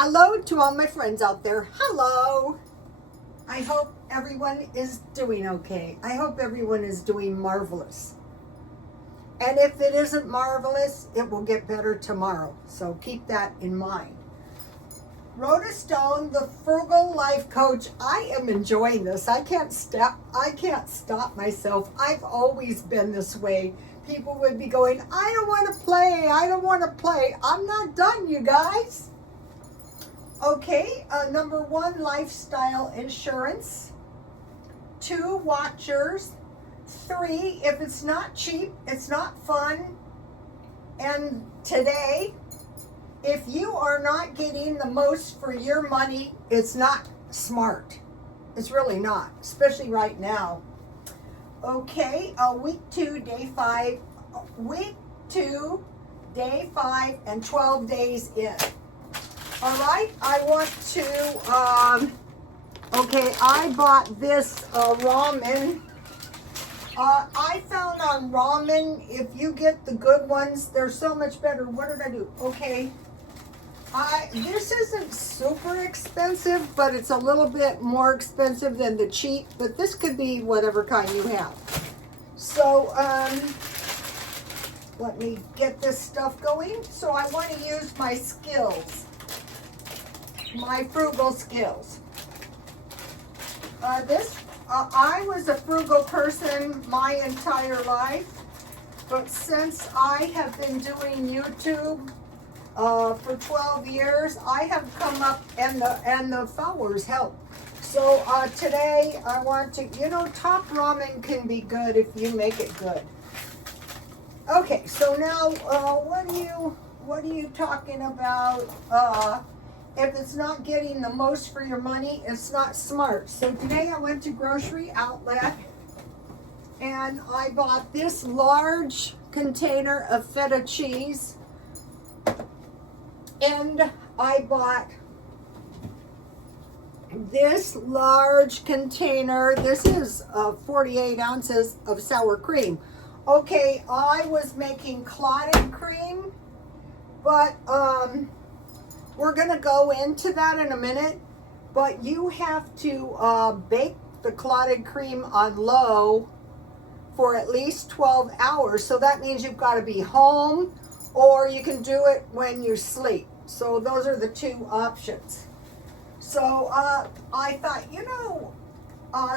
Hello to all my friends out there. Hello. I hope everyone is doing okay. I hope everyone is doing marvelous. And if it isn't marvelous, it will get better tomorrow. So keep that in mind. Rhoda Stone, the Frugal Life Coach. I am enjoying this. I can't stop myself. I've always been this way. People would be going, I don't want to play. I don't want to play. I'm not done, you guys. Okay, number 1, lifestyle insurance. 2, watchers. 3, if it's not cheap, it's not fun. And today, if you are not getting the most for your money, it's not smart. It's really not, especially right now. Okay, week 2, day 5. Week 2, day 5, and 12 days in. All right, I want to, okay, I bought this ramen. I found on ramen, if you get the good ones, they're so much better. What did I do? Okay, this isn't super expensive, but it's a little bit more expensive than the cheap, but this could be whatever kind you have. So, let me get this stuff going. So I want to use my skills. My frugal skills. I was a frugal person my entire life, but since I have been doing YouTube for 12 years, I have come up, and the followers help. So today I want to, top ramen can be good if you make it good. Okay, so now what are you talking about? If it's not getting the most for your money, it's not smart. So today I went to Grocery Outlet and I bought this large container of feta cheese, and I bought this large container. This is 48 ounces of sour cream. Okay, I was making clotted cream, but we're going to go into that in a minute, but you have to bake the clotted cream on low for at least 12 hours. So that means you've got to be home, or you can do it when you sleep. So those are the 2 options. So I thought,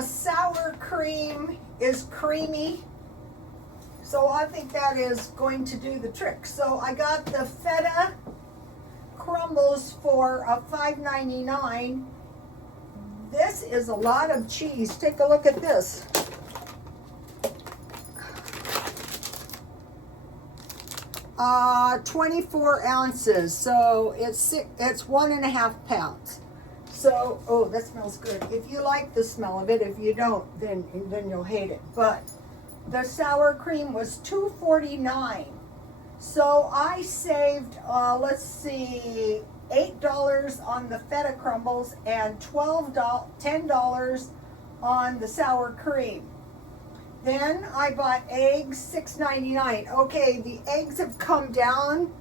sour cream is creamy. So I think that is going to do the trick. So I got the feta crumbles for $5.99. This is a lot of cheese. Take a look at this. Uh, 24 ounces. So it's 1.5 pounds. So, oh, that smells good. If you like the smell of it, if you don't, then you'll hate it. But the sour cream was $2.49. So I saved, let's see, $8 on the feta crumbles and $10 on the sour cream. Then I bought eggs, $6.99. Okay, the eggs have come down.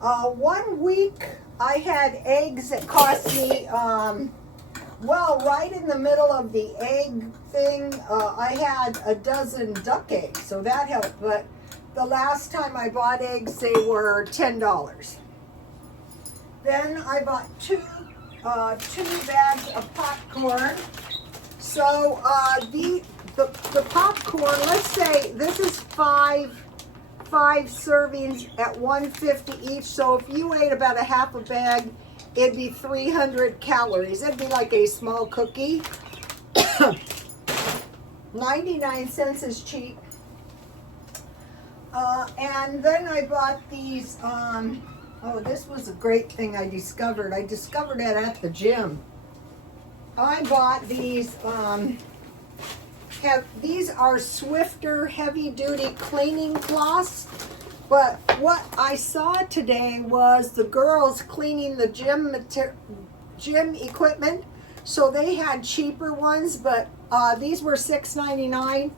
1 week I had eggs that cost me, right in the middle of the egg thing, I had a dozen duck eggs, so that helped. But the last time I bought eggs, they were $10. Then I bought two bags of popcorn. So the popcorn, let's say this is five servings at $1.50 each. So if you ate about a half a bag, it'd be 300 calories. It'd be like a small cookie. 99 cents is cheap. And then I bought these, this was a great thing I discovered. I discovered it at the gym. I bought these, these are Swifter heavy duty cleaning cloths. But what I saw today was the girls cleaning the gym equipment. So they had cheaper ones, but these were $6.99.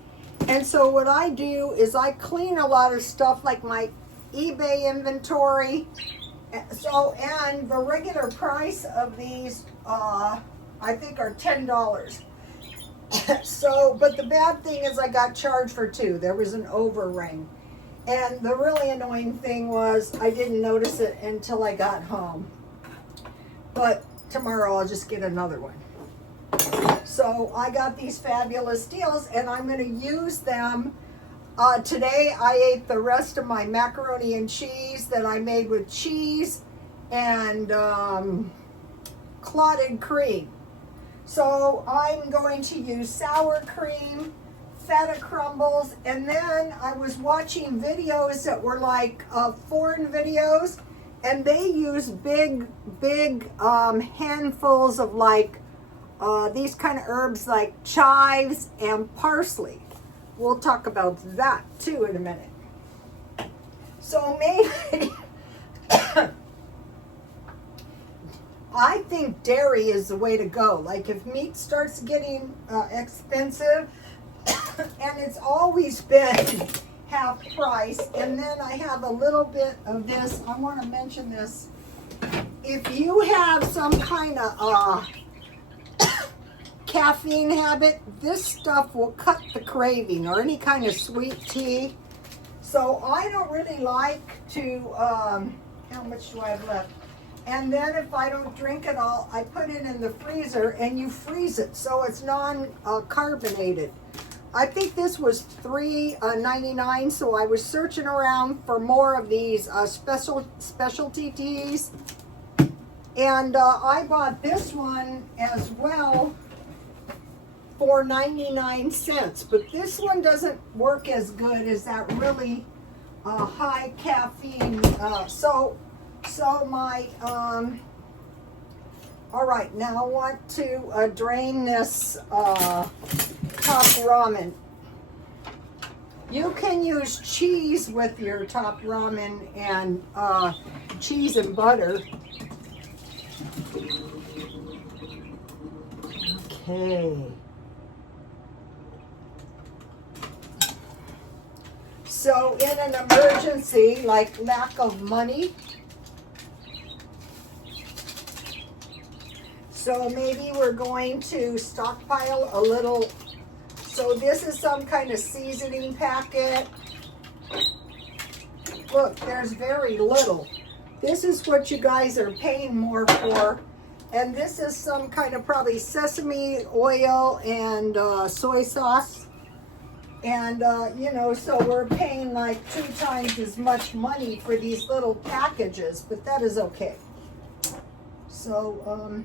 And so what I do is I clean a lot of stuff like my eBay inventory So, and the regular price of these, I think are $10. So, but the bad thing is I got charged for two. There was an overring. And the really annoying thing was I didn't notice it until I got home. But tomorrow I'll just get another one. So I got these fabulous deals and I'm going to use them. Today I ate the rest of my macaroni and cheese that I made with cheese and clotted cream. So I'm going to use sour cream, feta crumbles, and then I was watching videos that were like foreign videos, and they use big handfuls of like these kind of herbs like chives and parsley. We'll talk about that too in a minute. So maybe I think dairy is the way to go. Like if meat starts getting expensive, and it's always been half price, and then I have a little bit of this. I want to mention this. If you have some kind of caffeine habit, this stuff will cut the craving, or any kind of sweet tea. So I don't really like to, how much do I have left? And then if I don't drink it all, I put it in the freezer and you freeze it so it's non-carbonated. I think this was $3.99, so I was searching around for more of these specialty teas. And I bought this one as well for 99 cents. But this one doesn't work as good as that really high caffeine. So my, all right, now I want to drain this top ramen. You can use cheese with your top ramen and cheese and butter. Okay. So in an emergency, like lack of money, so maybe we're going to stockpile a little. So this is some kind of seasoning packet. Look, there's very little. This is what you guys are paying more for. And this is some kind of probably sesame oil and soy sauce. And, you know, so we're paying like 2 times as much money for these little packages, but that is okay. So,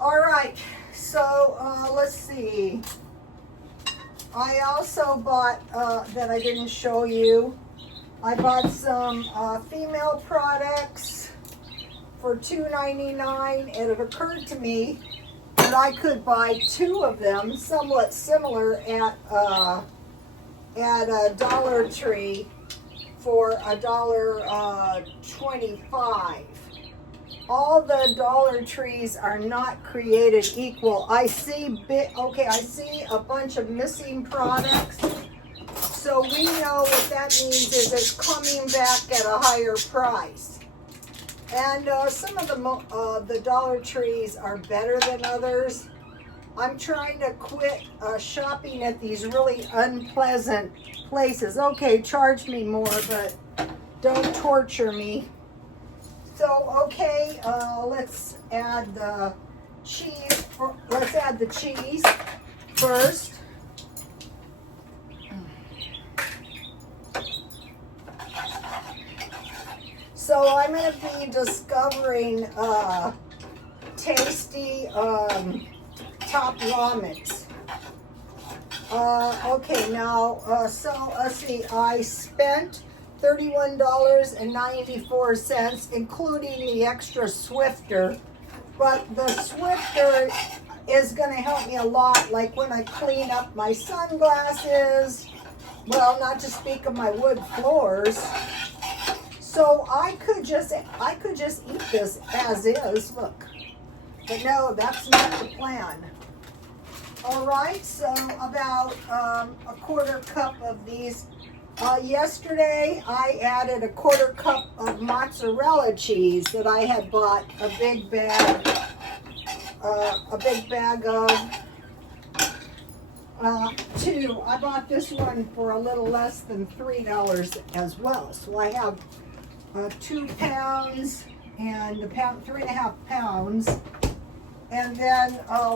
all right. So, let's see. I also bought, that I didn't show you, I bought some female products for $2.99, and it occurred to me that I could buy 2 of them, somewhat similar, at a Dollar Tree for $1.25. All the Dollar Trees are not created equal. I see I see a bunch of missing products. So we know what that means is it's coming back at a higher price. And some of the Dollar Trees are better than others. I'm trying to quit shopping at these really unpleasant places. Okay, charge me more, but don't torture me. So, okay, let's add the cheese. Let's add the cheese first. So I'm going to be discovering tasty top ramens. Okay, now, so let's see, I spent $31.94, including the extra Swifter. But the Swifter is going to help me a lot, like when I clean up my sunglasses. Well, not to speak of my wood floors. So I could just eat this as is, look. But no, that's not the plan. All right, so about a quarter cup of these Yesterday I added a 1/4 cup of mozzarella cheese that I had bought a big bag of two. I bought this one for a little less than $3 as well. So I have 2 pounds and a pound, 3.5 pounds. And then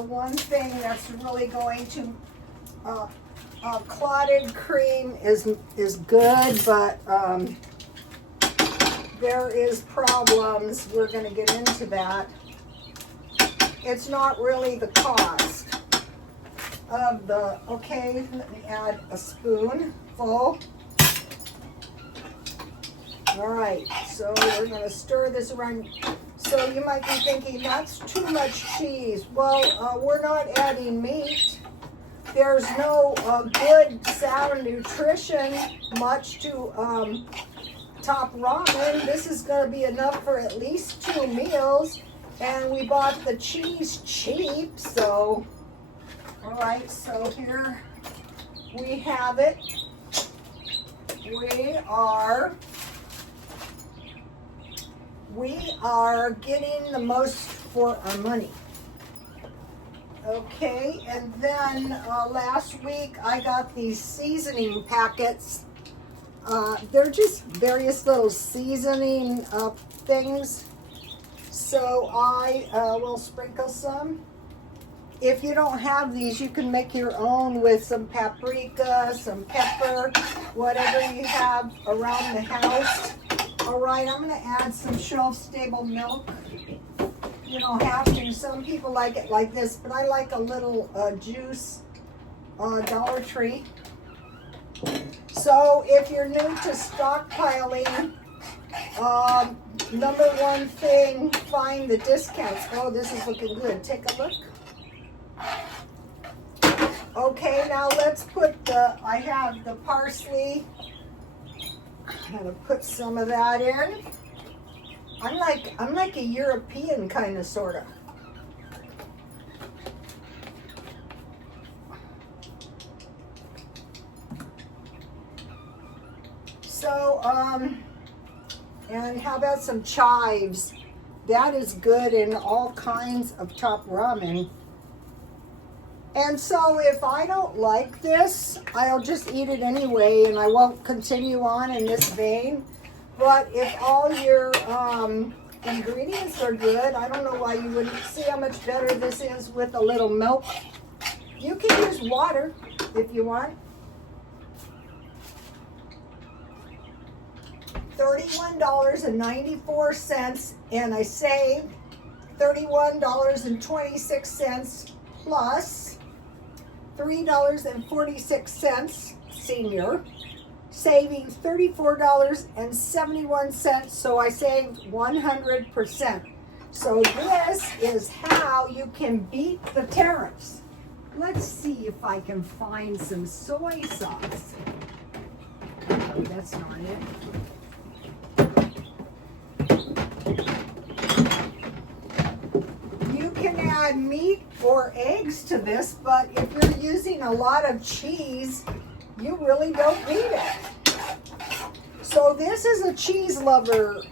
one thing that's really going to clotted cream is good, but there is problems. We're going to get into that. It's not really the cost of the, okay, let me add a spoonful. All right, so we're going to stir this around. So you might be thinking, that's too much cheese. Well, we're not adding meat. There's no good, sound nutrition much to top ramen. This is going to be enough for at least 2 meals. And we bought the cheese cheap, so, all right, so here we have it. We are getting the most for our money. Okay, and then last week I got these seasoning packets. They're just various little seasoning things. So I will sprinkle some. If you don't have these, you can make your own with some paprika, some pepper, whatever you have around the house. All right, I'm going to add some shelf-stable milk. You don't have to. Some people like it like this, but I like a little juice, Dollar Tree. So if you're new to stockpiling, number one thing, find the discounts. Oh, this is looking good. Take a look. Okay, now let's put I have the parsley. I'm gonna put some of that in. I'm like a European kind of sorta. So and how about some chives? That is good in all kinds of top ramen. And so if I don't like this, I'll just eat it anyway and I won't continue on in this vein. But if all your ingredients are good, I don't know why you wouldn't. See how much better this is with a little milk. You can use water if you want. $31.94, and I saved $31.26 plus $3.46 senior, saving $34.71, so I saved 100%. So this is how you can beat the tariffs. Let's see if I can find some soy sauce. No, that's not it. You can add meat or eggs to this, but if you're using a lot of cheese, you really don't need it. So this is a cheese lover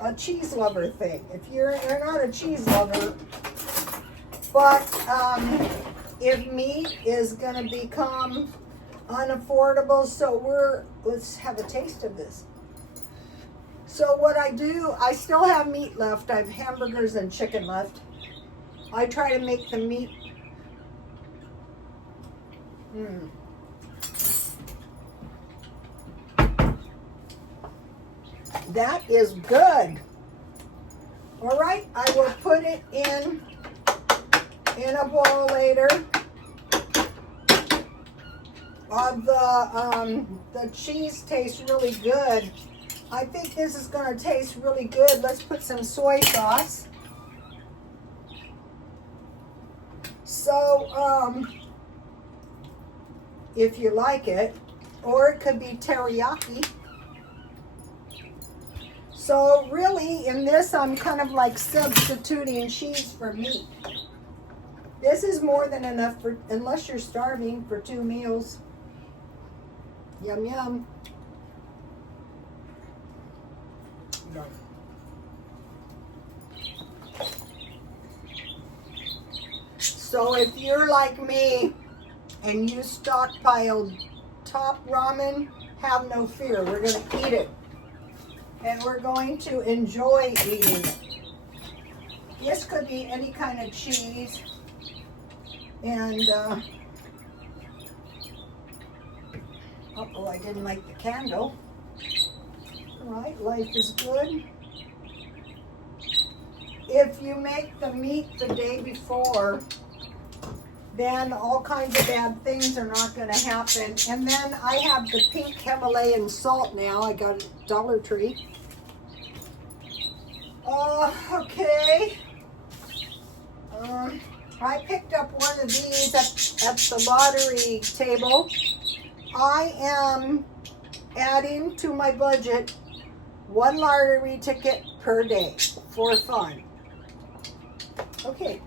thing. If you're not a cheese lover, but if meat is going to become unaffordable, so let's have a taste of this. So what I do, I still have meat left. I have hamburgers and chicken left. I try to make the meat. That is good. All right, I will put it in a bowl later. The cheese tastes really good. I think this is going to taste really good. Let's put some soy sauce. So, if you like it, or it could be teriyaki. So really, in this, I'm kind of like substituting cheese for meat. This is more than enough for, unless you're starving, for 2 meals. Yum, yum. So if you're like me and you stockpile top ramen, have no fear. We're going to eat it. And we're going to enjoy eating it. This could be any kind of cheese. And, uh-oh, I didn't light the candle. All right, life is good. If you make the meat the day before, then all kinds of bad things are not going to happen. And then I have the pink Himalayan salt now. I got it at Dollar Tree. Okay. I picked up one of these at the lottery table. I am adding to my budget one lottery ticket per day for fun. Okay.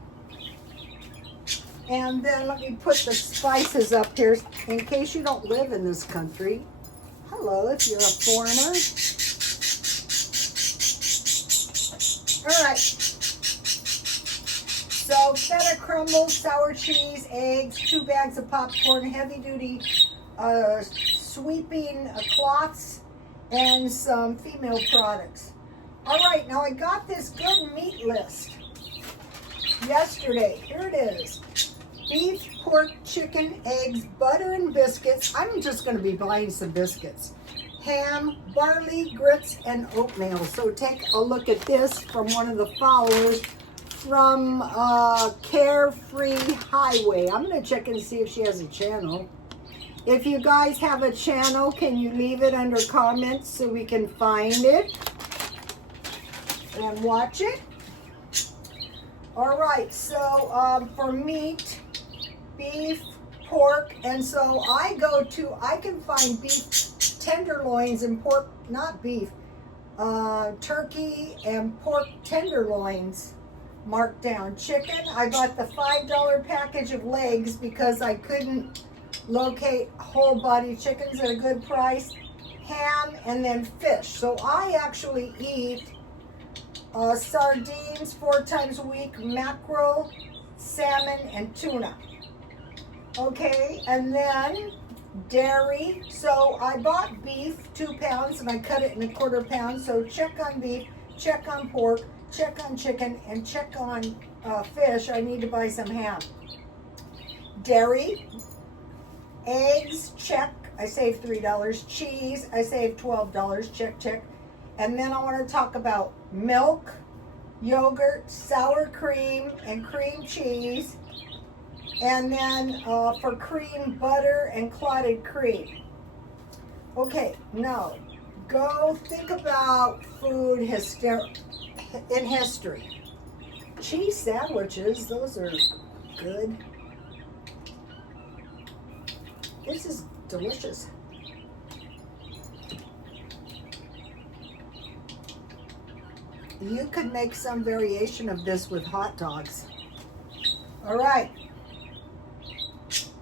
And then let me put the spices up here in case you don't live in this country. Hello, if you're a foreigner. All right. So feta crumbles, sour cheese, eggs, 2 bags of popcorn, heavy-duty sweeping cloths, and some female products. All right, now I got this good meat list yesterday. Here it is. Beef, pork, chicken, eggs, butter, and biscuits. I'm just going to be buying some biscuits. Ham, barley, grits, and oatmeal. So take a look at this from one of the followers from Carefree Highway. I'm going to check and see if she has a channel. If you guys have a channel, can you leave it under comments so we can find it and watch it? All right, so for meat, beef, pork, and so I can find beef tenderloins and pork, not beef, turkey and pork tenderloins marked down. Chicken, I bought the $5 package of legs because I couldn't locate whole body chickens at a good price. Ham, and then fish. So I actually eat sardines 4 times a week, mackerel, salmon, and tuna. Okay, and then dairy. So I bought beef, 2 pounds, and I cut it in 1/4 pound. So check on beef, check on pork, check on chicken, and check on fish. I need to buy some ham. Dairy, eggs, check. I saved $3. Cheese, I saved $12. Check, check. And then I want to talk about milk, yogurt, sour cream, and cream cheese. And then for cream, butter, and clotted cream. Okay, now go think about food in history. Cheese sandwiches, those are good. This is delicious. You could make some variation of this with hot dogs. All right.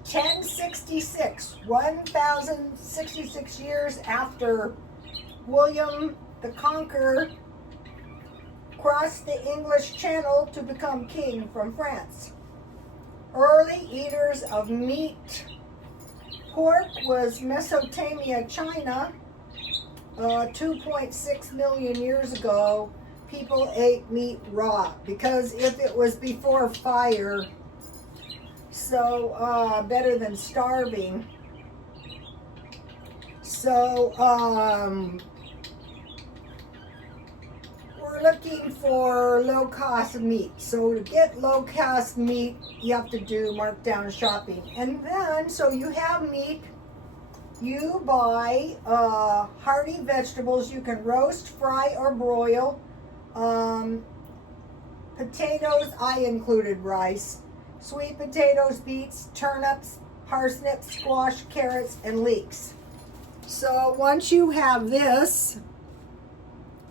1066 years after William the Conqueror crossed the English Channel to become king from France. Early eaters of meat. Pork was Mesopotamia, China. 2.6 million years ago, people ate meat raw because if it was before fire, so better than starving. So we're looking for low-cost meat. So to get low-cost meat, you have to do markdown shopping. And then, so you have meat, you buy hearty vegetables. You can roast, fry, or broil. Potatoes, I included rice. Sweet potatoes, beets, turnips, parsnips, squash, carrots, and leeks. So once you have this,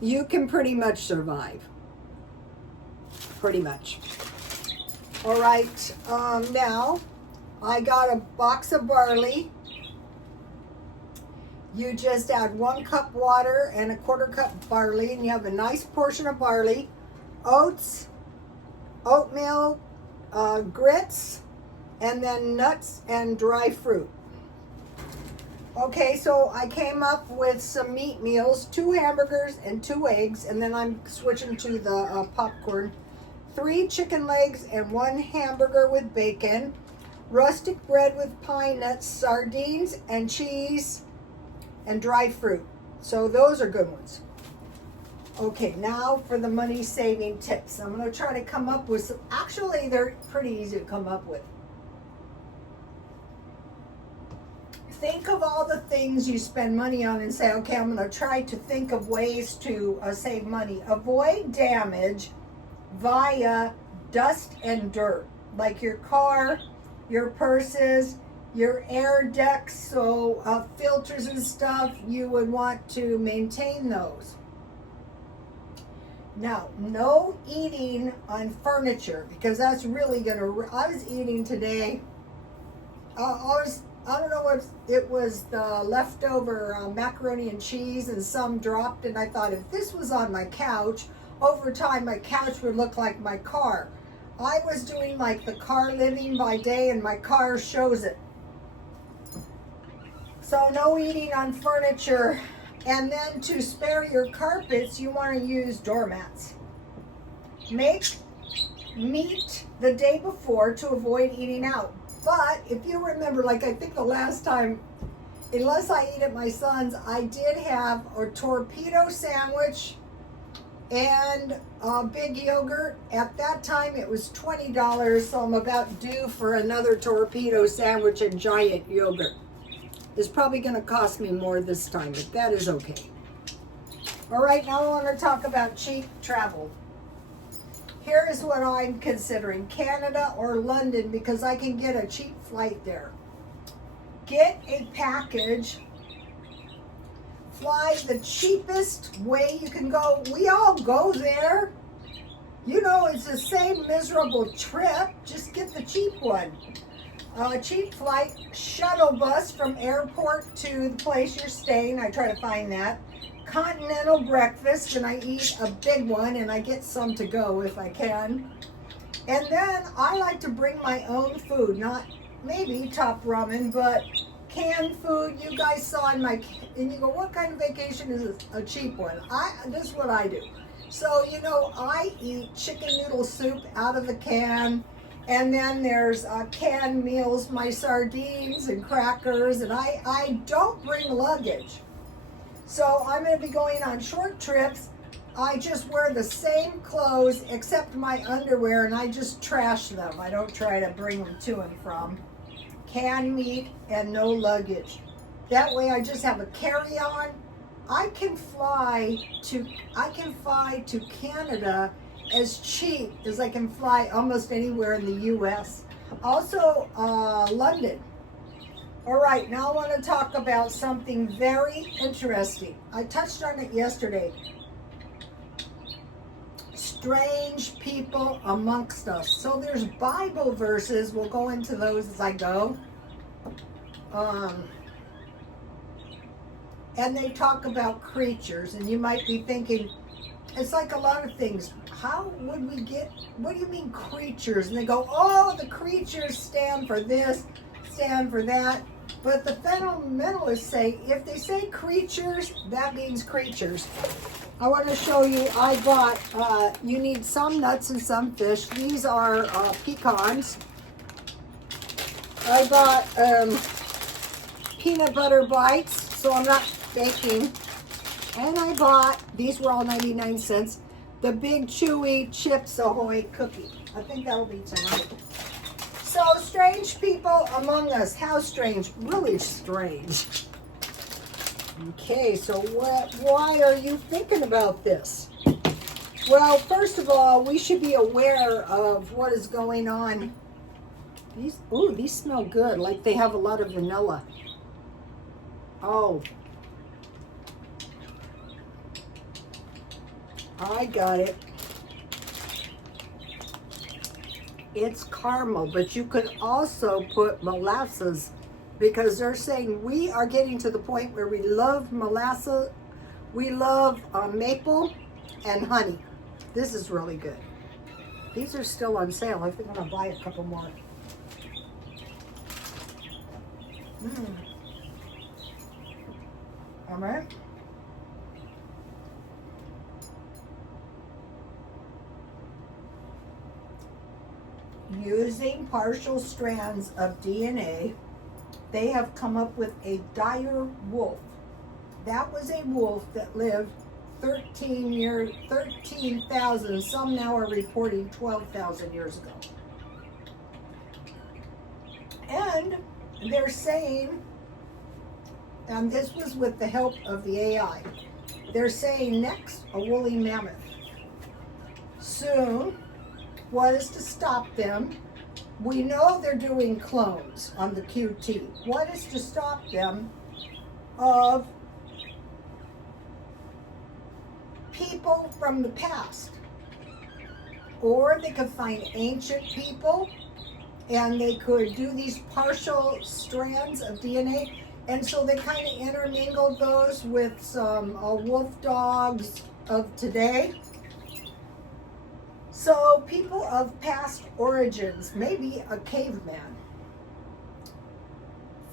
you can pretty much survive. Pretty much. All right, now I got a box of barley. You just add 1 cup water and 1/4 cup barley, and you have a nice portion of barley. Oats, oatmeal, grits, and then nuts and dry fruit. Okay, so I came up with some meat meals, 2 hamburgers and 2 eggs, and then I'm switching to the popcorn. 3 chicken legs and 1 hamburger with bacon, rustic bread with pine nuts, sardines and cheese, and dried fruit. So those are good ones. Okay, now for the money saving tips. I'm going to try to come up with some, actually they're pretty easy to come up with. Think of all the things you spend money on and say, okay, I'm going to try to think of ways to save money. Avoid damage via dust and dirt, like your car, your purses, your air ducts, so filters and stuff, you would want to maintain those. Now, no eating on furniture, because that's really going to, I was eating today, I don't know what, it was the leftover macaroni and cheese, and some dropped, and I thought if this was on my couch, over time my couch would look like my car. I was doing like the car living by day, and my car shows it. So no eating on furniture. And then to spare your carpets, you want to use doormats. Make meat the day before to avoid eating out. But if you remember, like I think the last time, unless I eat at my son's, I did have a torpedo sandwich and a big yogurt. At that time it was $20, so I'm about due for another torpedo sandwich and giant yogurt. It's probably going to cost me more this time, but that is okay. All right, now I want to talk about cheap travel. Here is what I'm considering: Canada or London, because I can get a cheap flight there. Get a package. Fly the cheapest way you can go. We all go there. You know, it's the same miserable trip. Just get the cheap one. Cheap flight, shuttle bus from airport to the place you're staying. I try to find that. Continental breakfast, and I eat a big one, and I get some to go if I can. And then I like to bring my own food, not maybe top ramen, but canned food. You guys saw in my, and you go, what kind of vacation is a cheap one? This is what I do. So, you know, I eat chicken noodle soup out of the can. And then there's canned meals, my sardines and crackers, and I don't bring luggage. So I'm going to be going on short trips. I just wear the same clothes except my underwear, and I just trash them. I don't try to bring them to and from. Canned meat and no luggage. That way I just have a carry-on. I can fly to Canada as cheap as I can fly almost anywhere in the U.S. Also, London. All right, now I want to talk about something very interesting. I touched on it yesterday. Strange people amongst us. So there's Bible verses. We'll go into those as I go. And they talk about creatures, and you might be thinking, it's like a lot of things. How would we get, what do you mean creatures? And they go, oh, the creatures stand for this, stand for that. But the fundamentalists say, if they say creatures, that means creatures. I want to show you, I bought, you need some nuts and some fish. These are pecans. I bought peanut butter bites, so I'm not baking. And I bought, these were all 99 cents, the big chewy Chips Ahoy cookie. I think that'll be tonight. So, strange people among us. How strange? Really strange. Okay, so why are you thinking about this? Well, first of all, we should be aware of what is going on. These smell good, like they have a lot of vanilla. Oh. I got it. It's caramel, but you could also put molasses, because they're saying we are getting to the point where we love molasses, we love maple and honey. This is really good. These are still on sale. I think I'm gonna buy a couple more. All right. Using partial strands of DNA, they have come up with a dire wolf. That was a wolf that lived 13,000, some now are reporting 12,000 years ago. And they're saying, and this was with the help of the AI, they're saying next, a woolly mammoth. Soon, what is to stop them? We know they're doing clones on the QT. What is to stop them of people from the past? Or they could find ancient people and they could do these partial strands of DNA. And so they kind of intermingled those with some wolf dogs of today. So people of past origins, maybe a caveman,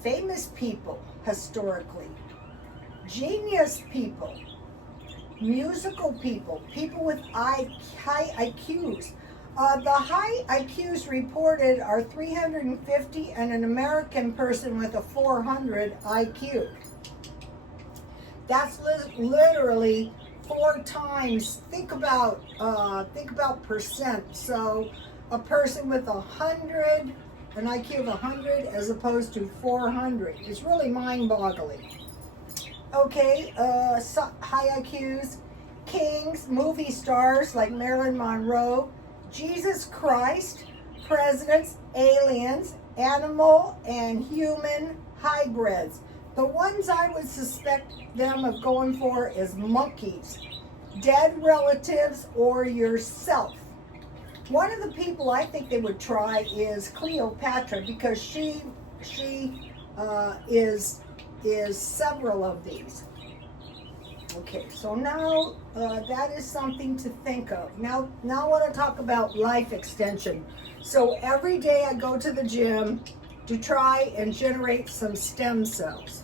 famous people historically, genius people, musical people, people with high IQs. The high IQs reported are 350 and an American person with a 400 IQ. That's literally 4 times. Think about percent. So a person with an IQ of 100 as opposed to 400 is really mind-boggling. Okay, high IQs, kings, movie stars like Marilyn Monroe, Jesus Christ, presidents, aliens, animal and human hybrids. The ones I would suspect them of going for is monkeys, dead relatives, or yourself. One of the people I think they would try is Cleopatra, because she is several of these. Okay, so now that is something to think of. Now I want to talk about life extension. So every day I go to the gym to try and generate some stem cells.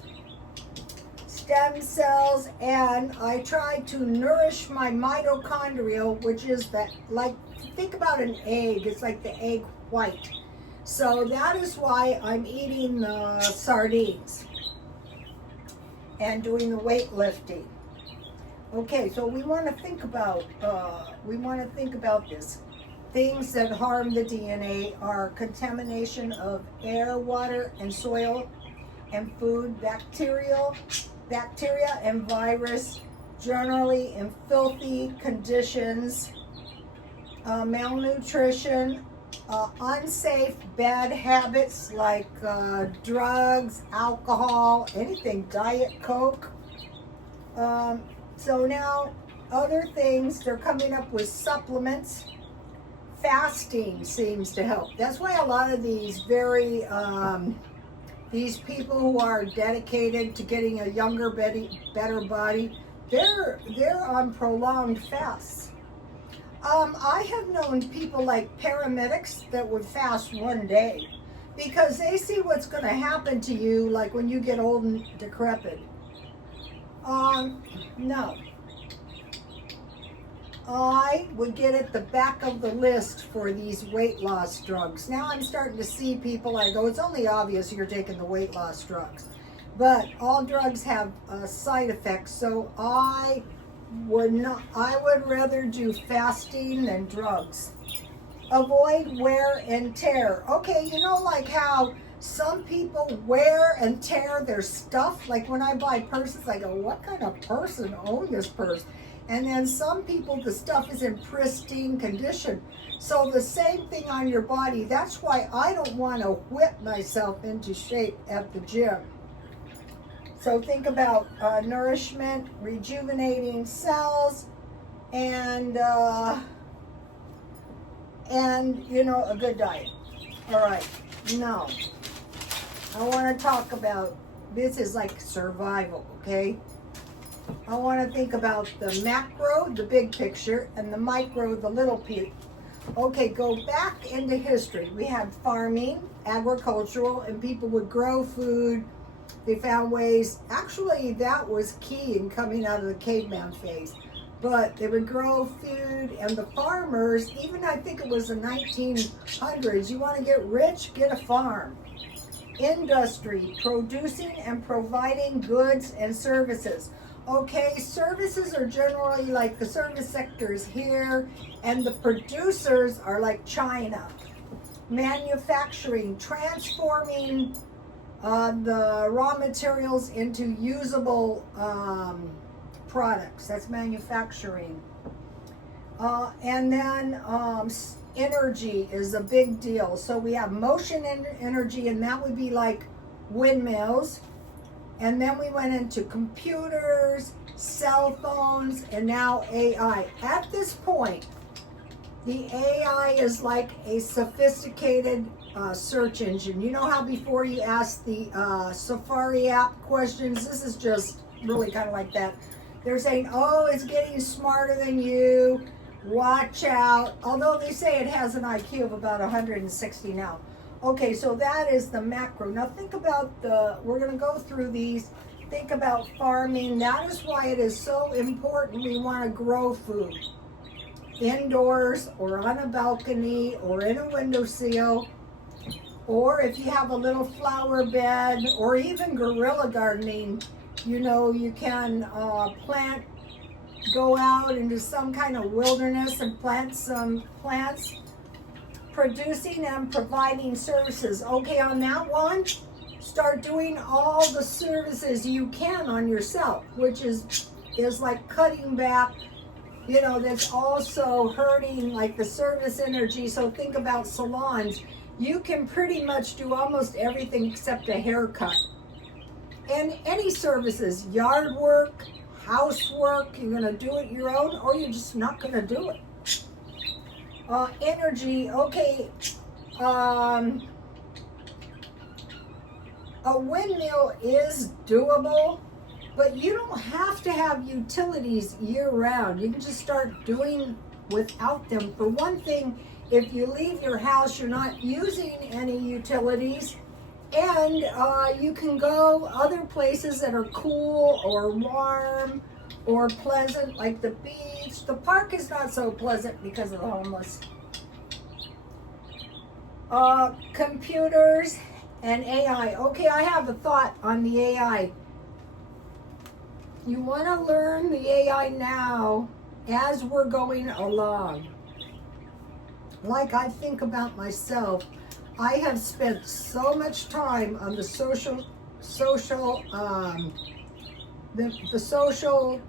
And I try to nourish my mitochondria, which is that, like, think about an egg. It's like the egg white. So that is why I'm eating the sardines and doing the weightlifting. Okay, so we want to think about this. Things that harm the DNA are contamination of air, water, and soil, and food, bacteria and virus, generally in filthy conditions, malnutrition, unsafe bad habits like drugs, alcohol, anything, Diet Coke. So now other things, they're coming up with supplements. Fasting seems to help. That's why a lot of these these people who are dedicated to getting a younger, better body, they're on prolonged fasts. I have known people like paramedics that would fast one day because they see what's going to happen to you, like when you get old and decrepit. No. I would get at the back of the list for these weight loss drugs. Now I'm starting to see people, I go, it's only obvious you're taking the weight loss drugs. But all drugs have side effects, so I would rather do fasting than drugs. Avoid wear and tear. Okay, you know, like how some people wear and tear their stuff. Like when I buy purses, I go, what kind of person owned this purse? And then some people, the stuff is in pristine condition. So the same thing on your body. That's why I don't want to whip myself into shape at the gym. So think about nourishment, rejuvenating cells, and you know, a good diet. All right, now I want to talk about, this is like survival, okay? I want to think about the macro, the big picture, and the micro, the little Okay, go back into history. We had farming, agricultural, and people would grow food. They found ways, actually that was key in coming out of the caveman phase. But they would grow food, and the farmers, even I think it was the 1900s, you want to get rich, get a farm. Industry, producing and providing goods and services. Okay, services are generally like the service sectors here, and the producers are like China. Manufacturing, transforming the raw materials into usable products. That's manufacturing. And then energy is a big deal. So we have motion energy, and that would be like windmills. And then we went into computers, cell phones, and now AI. At this point, the AI is like a sophisticated search engine. You know how before you asked the Safari app questions? This is just really kind of like that. They're saying, oh, it's getting smarter than you. Watch out. Although they say it has an IQ of about 160 now. Okay, so that is the macro. Now think about we're going to go through these. Think about farming. That is why it is so important we want to grow food. Indoors or on a balcony or in a windowsill. Or if you have a little flower bed or even guerrilla gardening, you know, you can go out into some kind of wilderness and plant some plants. Producing and providing services. Okay, on that one, start doing all the services you can on yourself, which is like cutting back, you know, that's also hurting like the service energy. So think about salons. You can pretty much do almost everything except a haircut. And any services, yard work, housework, you're going to do it your own or you're just not going to do it. Energy, okay, a windmill is doable, but you don't have to have utilities year round. You can just start doing without them. For one thing, if you leave your house, you're not using any utilities, and you can go other places that are cool or warm or pleasant, like the beach. The park is not so pleasant because of the homeless. Computers and AI. Okay, I have a thought on the AI. You want to learn the AI now as we're going along. Like I think about myself, I have spent so much time on the social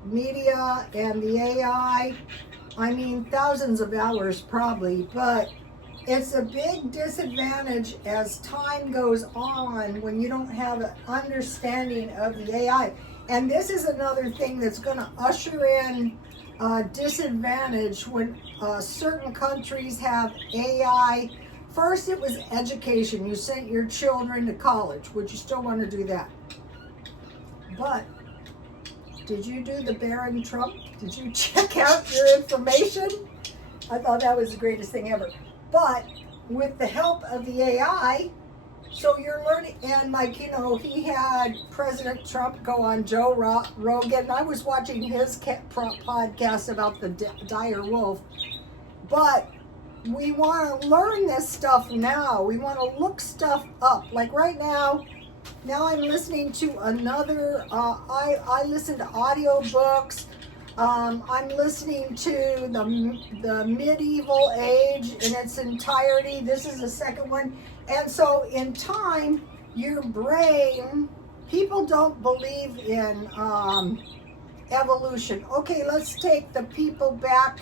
media and the AI. I mean, thousands of hours probably, but it's a big disadvantage as time goes on when you don't have an understanding of the AI. And this is another thing that's going to usher in disadvantage when certain countries have AI. First, it was education. You sent your children to college. Would you still want to do that? But did you do the Baron Trump? Did you check out your information? I thought that was the greatest thing ever. But with the help of the AI, so you're learning, and like, you know, he had President Trump go on Joe Rogan. I was watching his podcast about the dire wolf. But we want to learn this stuff now. We want to look stuff up. Like right now I'm listening to another, I listen to audiobooks. I'm listening to the medieval age in its entirety. This is the second one. And so in time, your brain, people don't believe in evolution. Okay, let's take the people back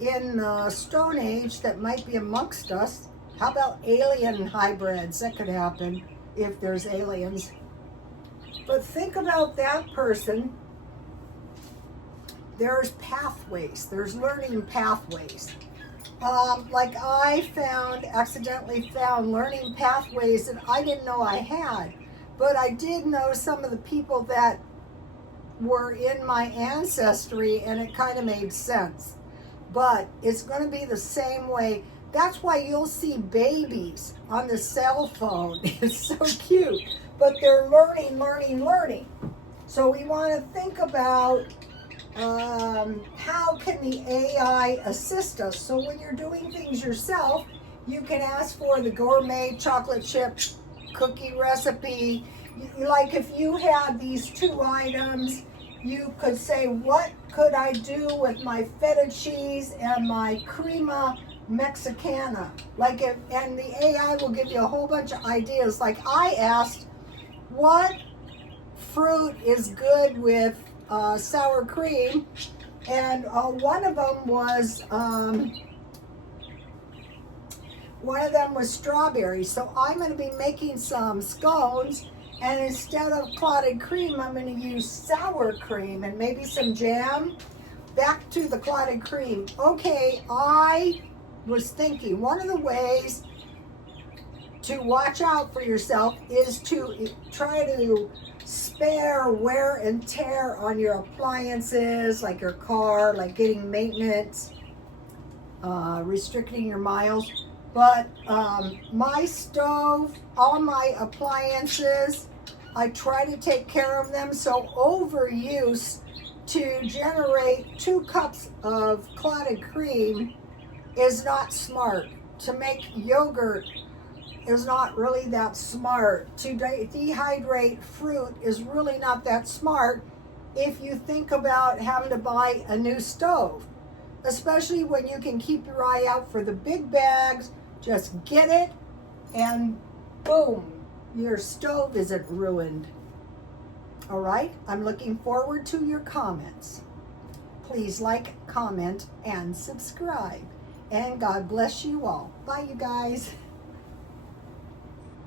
in the Stone Age that might be amongst us. How about alien hybrids? That could happen if there's aliens. But think about that person. There's pathways. There's learning pathways. Like I accidentally found learning pathways that I didn't know I had. But I did know some of the people that were in my ancestry, and it kind of made sense. But it's going to be the same way. That's why you'll see babies on the cell phone. It's so cute. But they're learning. So we want to think about how can the AI assist us. So when you're doing things yourself, you can ask for the gourmet chocolate chip cookie recipe. Like if you had these 2 items, you could say, what could I do with my feta cheese and my crema mexicana? And the AI will give you a whole bunch of ideas. Like I asked, what fruit is good with sour cream? And one of them was strawberry. So I'm going to be making some scones, and instead of clotted cream, I'm going to use sour cream and maybe some jam. Back to the clotted cream. Okay, I was thinking one of the ways to watch out for yourself is to try to spare wear and tear on your appliances, like your car, like getting maintenance, restricting your miles. But my stove, all my appliances, I try to take care of them. So overuse to generate 2 cups of clotted cream is not smart. To make yogurt is not really that smart. To dehydrate fruit is really not that smart if you think about having to buy a new stove, especially when you can keep your eye out for the big bags. Just get it and boom, your stove isn't ruined. All right, I'm looking forward to your comments. Please like, comment, and subscribe. And God bless you all. Bye, you guys.